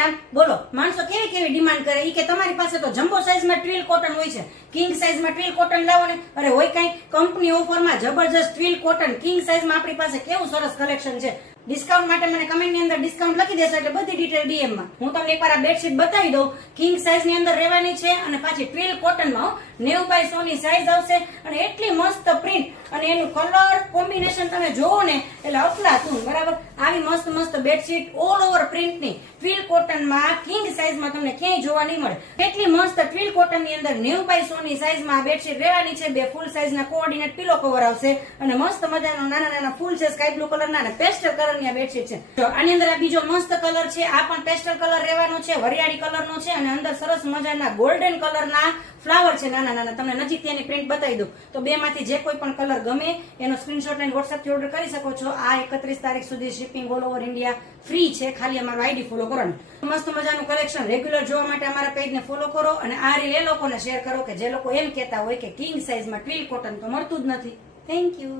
રામ બોલો માણસો કેવી કેવી ડિમાન્ડ કરે ઈ કે તમારી પાસે તો જમ્બો સાઈઝમાં ટ્વિલ કોટન હોય છે, કિંગ સાઈઝમાં ટ્વિલ કોટન લાવો ને. અરે હોય કઈ કંપની ઓફરમાં જબરજસ્ત ટ્વિલ કોટન કિંગ સાઈઝમાં આપણી પાસે કેવું સરસ કલેક્શન છે. ડિસ્કાઉન્ટ માટે મને કમેન્ટ ની અંદર ડિસ્કાઉન્ટ લખી દેશો એટલે બધી ડિટેલ ડીએમ માં. હું તમને એકવાર આ બેડશીટ બતાવી દઉં. કિંગ સાઈઝ ની અંદર રહેવાની છે અને પાછી ટ્વિલ કોટન માં 90x100 ની સાઈઝ આવશે અને એટલી મસ્ત પ્રિન્ટ અને એનું કલર કોમ્બિનેશન તમે જોવો ને એટલે અફલાતુન. બરાબર, આવી મસ્ત મસ્ત બેડશીટ ઓલ ઓવર પ્રિન્ટ ની ટ્વિલ કોટન માં કિંગ સાઈઝ માં તમને ક્યાંય જોવા નહીં મળે. એટલી મસ્ત ટ્વિલ કોટન ની અંદર 90x100 ની સાઈઝ માં બેડશીટ રહેવાની છે. બે ફૂલ સાઈઝ ના કોઓર્ડિનેટ પિલો કવર આવશે અને મસ્ત મજાનો નાના નાના ફૂલ છે સ્કાય બ્લુ કલર ના અને પેસ્ટલ કલર ની આ બેડશીટ છે. તો આની અંદર આ બીજો મસ્ત કલર છે, આ પણ પેસ્ટલ કલર રહેવાનો છે, વરિયાળી કલર નો છે અને અંદર સરસ મજાના ગોલ્ડન કલર ના ફ્લાવર છે નાના નાના. તમને નજીક તેની પ્રિન્ટ બતાવી દઉં તો બે માંથી જે કોઈ પણ કલર ગમે એનો સ્ક્રીનશોટ લઈને WhatsApp થી ઓર્ડર કરી શકો છો. આ 31 તારીખ સુધી shipping all over India free છે, ખાલી અમારું આઈડી ફોલો કરવાનું. મસ્ત મજાનું કલેક્શન રેગ્યુલર જોવા માટે અમારા પેજને ફોલો કરો અને આ રીલ એ લોકોને શેર કરો કે જે લોકો એમ કહેતા હોય કે કિંગ સાઈઝમાં ટ્વિલ કોટન તો મળતું જ નથી. Thank you.